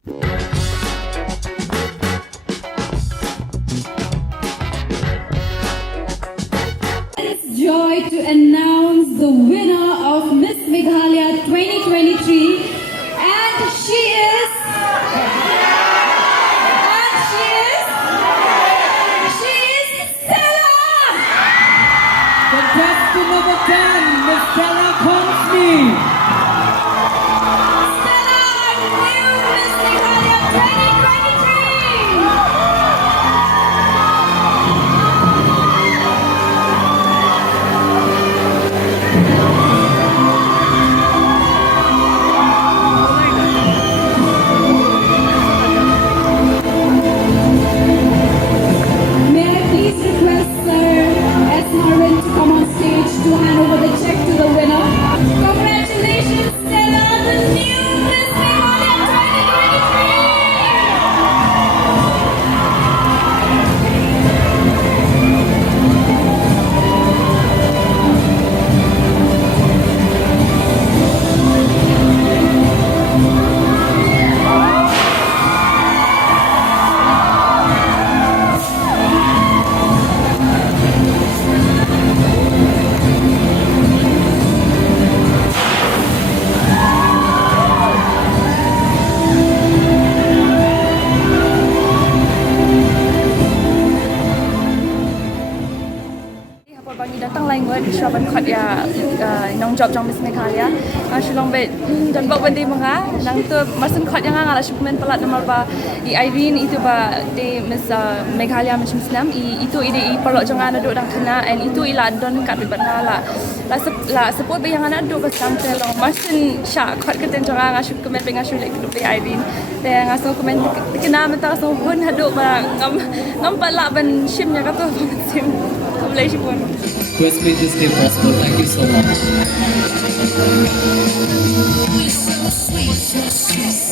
Joy to announce the winner of Miss Meghalaya 2023, and she is Stela! Contestant number 10, Miss Stela Kongsni. Stela, our new Miss Meghalaya 2023! May I please request Sir S. Marvin to come on stage to hand over the check to the winner. Congratulations, Stela, the new Miss Meghalaya 2023! Bagi datang lain buat Shravan Khat ya nong job jong Miss Meghalaya shulong bet dan bak bende mga nang tu marsen khat yang ngala shukmen pelat nomor ba I Irene itu ba de Miss Meghalaya macam Islam itu ide I pelok jong ana duk dang kena and itu ila don kat bana la support be yang ana duk basam telong marsen sha khat keten jong ana shukmen be ngasule kudu be Irene de ngaso komen kena menta so hun haduk ba ngam pala ban shim nya kato sim Malaysia pun. Who has made this day possible. Thank you so much.